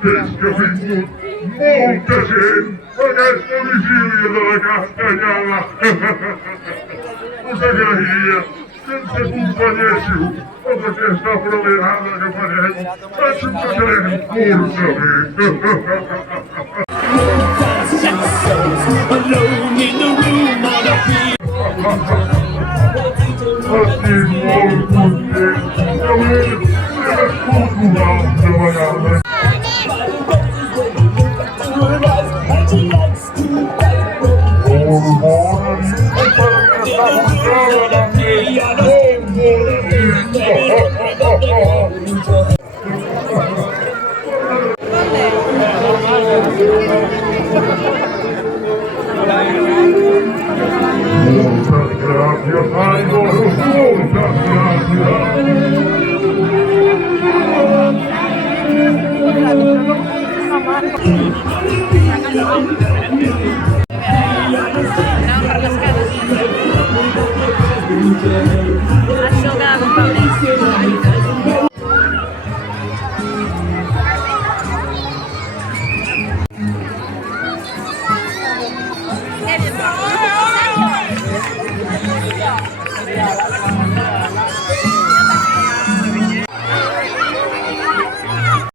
Des que ha vingut molta gent a aquesta vigília de la Castanyada. Us agrairia que ens acompanyéssiu amb aquesta bromerada que farem. Ens ho passarem força bé. Estic molt content d'haver nascut una altra vegada.